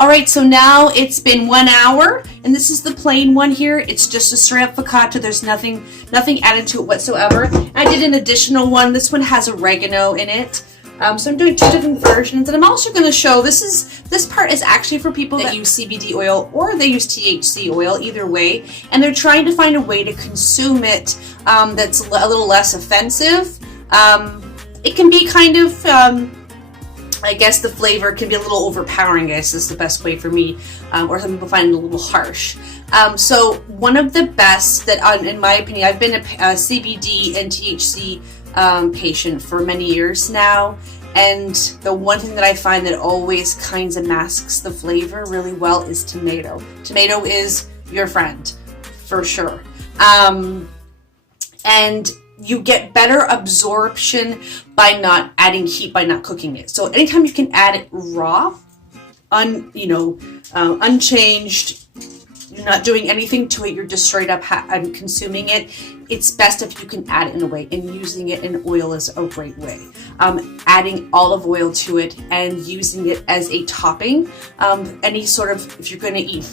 All right, so now it's been 1 hour, and this is the plain one here. It's just a straight up focaccia. There's nothing added to it whatsoever. I did an additional one. This one has oregano in it. So I'm doing two different versions, and I'm also going to show, this part is actually for people that use CBD oil or they use THC oil, either way, and they're trying to find a way to consume it that's a little less offensive. It can be kind of, I guess the flavor can be a little overpowering, I guess is the best way for me, or some people find it a little harsh. So one of the best that, in my opinion, I've been a CBD and THC patient for many years now, and the one thing that I find that always kind of masks the flavor really well is tomato. Tomato is your friend, for sure. And you get better absorption by not adding heat, by not cooking it. So anytime you can add it raw, unchanged, you're not doing anything to it, you're just straight up consuming it. It's best if you can add it in a way, and using it in oil is a great way. Adding olive oil to it and using it as a topping. Any sort of, if you're going to eat,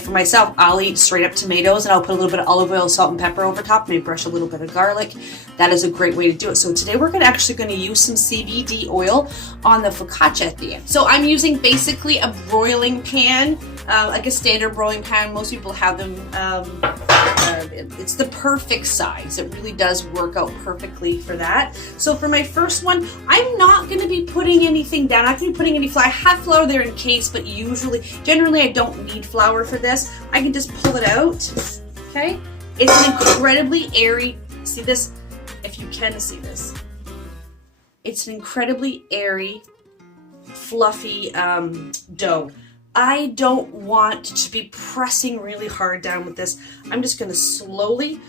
for myself, I'll eat straight up tomatoes and I'll put a little bit of olive oil, salt, and pepper over top, maybe brush a little bit of garlic. That is a great way to do it. So today we're actually going to use some CBD oil on the focaccia at the end. So I'm using basically a broiling pan, like a standard broiling pan. Most people have them. It's the perfect size. It really does work out perfectly for that. So for my first one, I'm not going to be putting anything down. I'm not going to be putting any flour. I have flour there in case, but generally I don't need flour for this. I can just pull it out, okay? It's an incredibly airy, see this? If you can see this. It's an incredibly airy, fluffy dough. I don't want to be pressing really hard down with this. I'm just going to slowly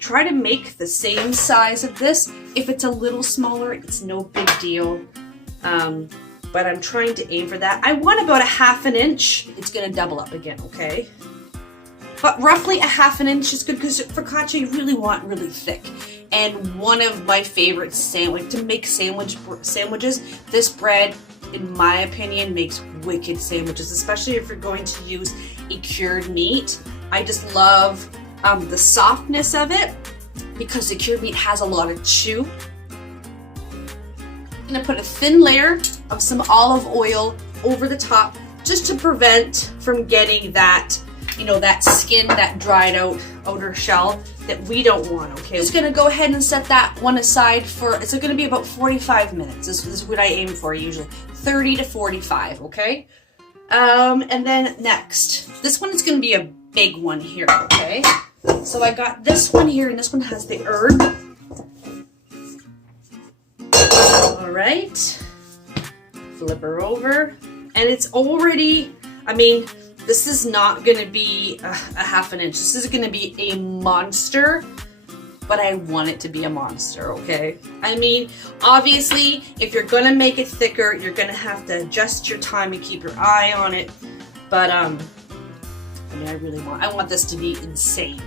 try to make the same size of this. If it's a little smaller, it's no big deal. But I'm trying to aim for that. I want about a ½ inch. It's going to double up again, okay? But roughly a ½ inch is good, because focaccia you really want really thick. And one of my favorite to make sandwiches, this bread, in my opinion, makes wicked sandwiches, especially if you're going to use a cured meat. I just love the softness of it, because the cured meat has a lot of chew. I'm gonna put a thin layer of some olive oil over the top, just to prevent from getting that, that skin, that dried out outer shell that we don't want, okay? I'm just gonna go ahead and set that one aside for, it's gonna be about 45 minutes. This is what I aim for usually, 30 to 45, okay? And then next, this one is gonna be a big one here, okay? So I got this one here, and this one has the herb. All right, flip her over, and it's already, this is not going to be a ½ inch. This is going to be a monster, but I want it to be a monster, okay? Obviously, if you're going to make it thicker, you're going to have to adjust your time and keep your eye on it. But, I want this to be insane.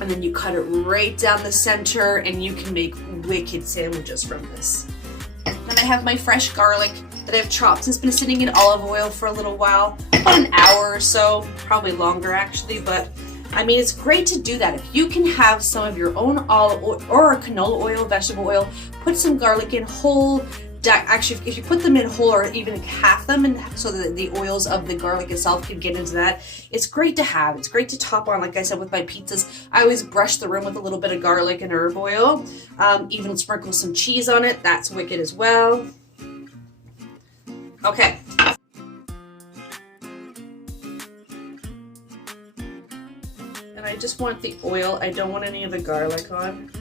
And then you cut it right down the center, and you can make wicked sandwiches from this. Then I have my fresh garlic that I've chopped. It's been sitting in olive oil for a little while, about an hour or so, probably longer actually, but it's great to do that. If you can have some of your own olive oil or canola oil, vegetable oil, put some garlic in whole. Actually, if you put them in whole, or even half them, and so that the oils of the garlic itself can get into that, it's great to have. It's great to top on. Like I said, with my pizzas, I always brush the rim with a little bit of garlic and herb oil. Even sprinkle some cheese on it. That's wicked as well. Okay. And I just want the oil. I don't want any of the garlic on.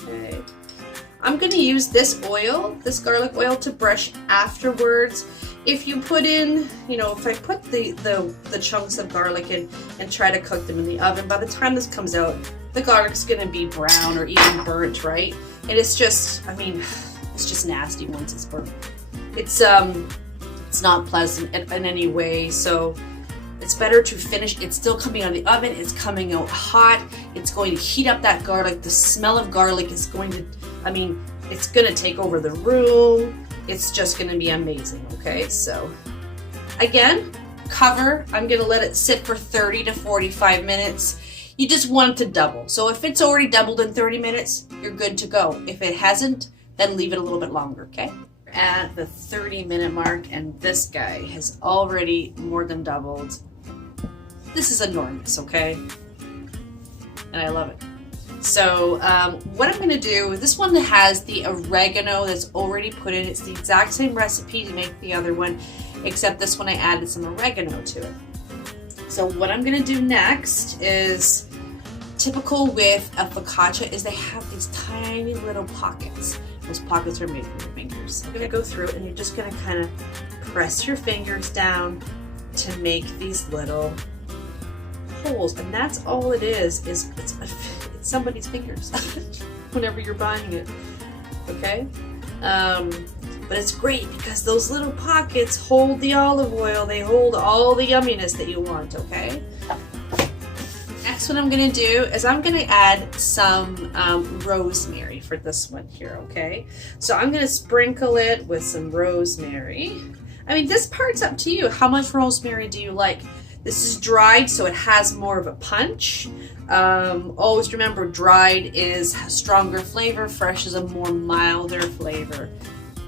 Okay. I'm going to use this oil, this garlic oil, to brush afterwards. If you put in, if I put the chunks of garlic in and try to cook them in the oven, by the time this comes out, the garlic's going to be brown or even burnt, right? And it's just, it's just nasty once it's burnt. It's not pleasant in any way, so it's better to finish. It's still coming out of the oven, it's coming out hot, it's going to heat up that garlic. The smell of garlic is going to, it's going to take over the room. it's just gonna be amazing, okay? So again, cover, I'm gonna let it sit for 30 to 45 minutes. You just want it to double. So if it's already doubled in 30 minutes, you're good to go. If it hasn't, then leave it a little bit longer, okay? At the 30-minute mark, and this guy has already more than doubled. This is enormous, okay? And I love it. So what I'm gonna do, this one that has the oregano that's already put in, it's the exact same recipe to make the other one, except this one I added some oregano to it. So what I'm gonna do next is, typical with a focaccia is they have these tiny little pockets. Those pockets are made from your fingers. You're gonna go through and you're just gonna kind of press your fingers down to make these little holes. And that's all it is it's somebody's fingers whenever you're buying it, okay? But it's great because those little pockets hold the olive oil. They hold all the yumminess that you want, okay? Next, what I'm gonna do is I'm gonna add some rosemary for this one here, okay? So I'm gonna sprinkle it with some rosemary. I mean, this part's up to you. How much rosemary do you like? This is dried, so it has more of a punch. Always remember, dried is a stronger flavor, fresh is a more milder flavor.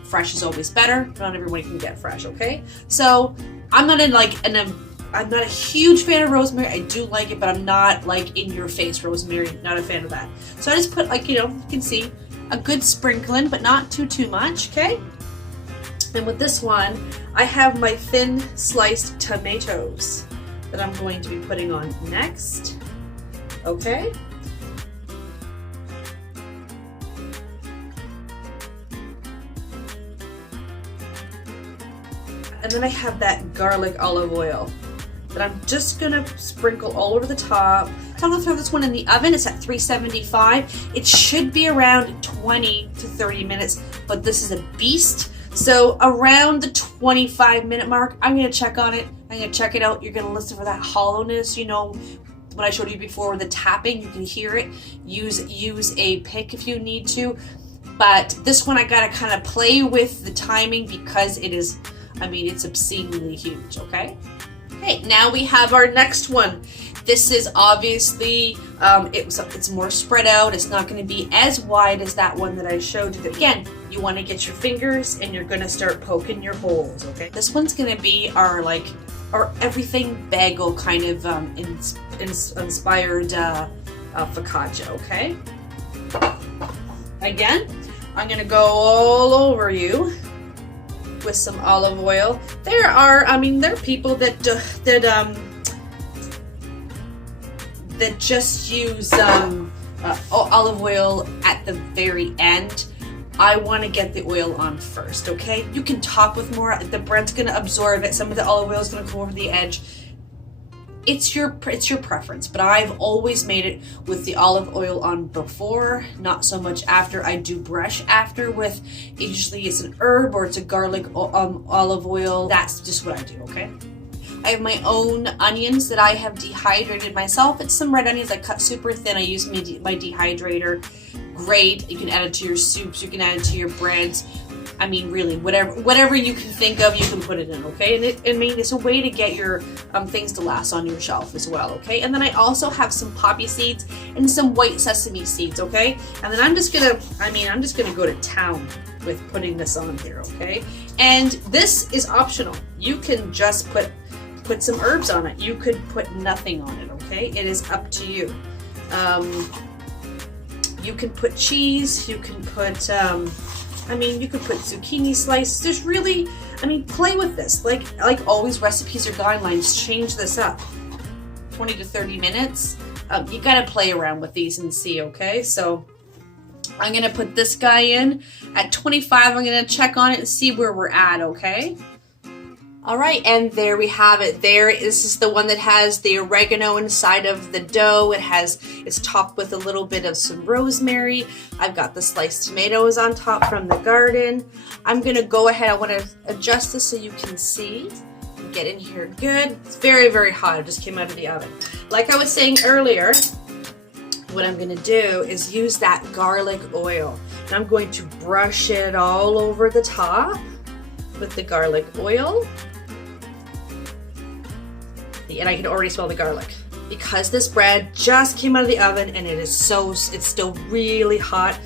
Fresh is always better. Not everybody can get fresh, okay? So I'm not I'm not a huge fan of rosemary. I do like it, but I'm not like in your face rosemary. Not a fan of that. So I just put, like, you know, you can see a good sprinkling, but not too much, okay? And with this one, I have my thin sliced tomatoes that I'm going to be putting on next, okay? And then I have that garlic olive oil that I'm just gonna sprinkle all over the top. I'm gonna throw this one in the oven. It's at 375. It should be around 20 to 30 minutes, but this is a beast. So around the 25-minute mark, I'm gonna check on it. I'm gonna check it out. You're gonna listen for that hollowness, you know, what I showed you before, the tapping, you can hear it. Use a pick if you need to. But this one I gotta kind of play with the timing because it is, I mean, it's obscenely huge, okay? Okay, now we have our next one. This is obviously, it's more spread out. It's not gonna be as wide as that one that I showed you. Again, you wanna get your fingers and you're gonna start poking your holes, okay? This one's gonna be our everything bagel kind of inspired focaccia, okay? Again, I'm gonna go all over you with some olive oil. There are people that just use olive oil at the very end. I want to get the oil on first, okay? You can top with more. The bread's gonna absorb it. Some of the olive oil is gonna go over the edge. It's your preference, but I've always made it with the olive oil on before, not so much after. I do brush after with, usually it's an herb or it's a garlic olive oil. That's just what I do, okay? I have my own onions that I have dehydrated myself. It's some red onions I cut super thin. I use my dehydrator. Great. You can add it to your soups. You can add it to your breads. I mean, really, whatever you can think of, you can put it in, okay? And it's a way to get your things to last on your shelf as well, okay? And then I also have some poppy seeds and some white sesame seeds, okay? And then I'm just gonna go to town with putting this on here, okay? And this is optional. You can just put some herbs on it. You could put nothing on it, okay? It is up to you. You can put cheese. You can put you could put zucchini slices. There's really, play with this. Like always, recipes or guidelines, change this up. 20 to 30 minutes. You gotta play around with these and see, okay? So I'm gonna put this guy in at 25. I'm gonna check on it and see where we're at, okay? All right, and there we have it. This is the one that has the oregano inside of the dough. It's topped with a little bit of some rosemary. I've got the sliced tomatoes on top from the garden. I'm gonna go ahead, I wanna adjust this so you can see. Get in here good. It's very, very hot. It just came out of the oven. Like I was saying earlier, what I'm going to do is use that garlic oil. And I'm going to brush it all over the top with the garlic oil. And I can already smell the garlic. Because this bread just came out of the oven and it's still really hot,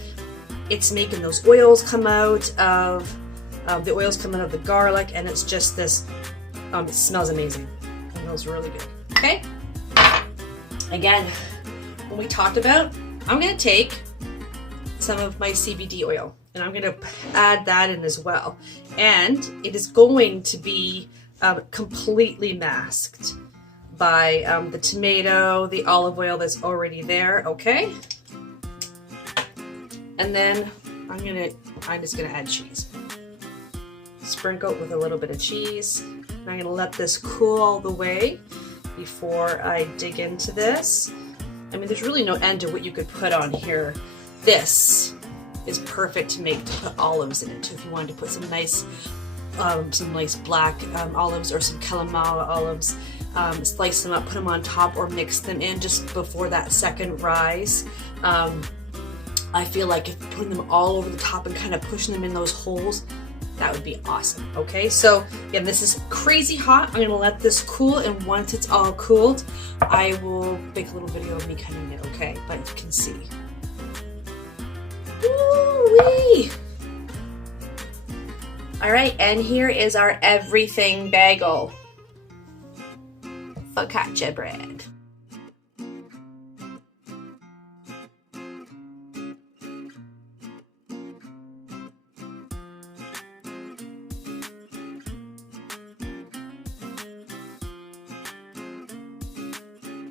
it's making those oils come out of the garlic, and it's just this, it smells amazing. It smells really good. Okay? Again, when we talked about, I'm gonna take some of my CBD oil and I'm gonna add that in as well. And it is going to be completely masked by the tomato, the olive oil that's already there, okay? And then I'm just gonna add cheese. Sprinkle it with a little bit of cheese. And I'm gonna let this cool all the way before I dig into this. I mean, there's really no end to what you could put on here. This is perfect to put olives in it. If you wanted to put some nice black olives or some calamari olives, slice them up, put them on top, or mix them in just before that second rise. I feel like if putting them all over the top and kind of pushing them in those holes, that would be awesome. Okay, so again, this is crazy hot. I'm gonna let this cool, and once it's all cooled, I will make a little video of me cutting it, okay? But you can see. Woo-wee! All right, and here is our everything bagel. Focaccia bread.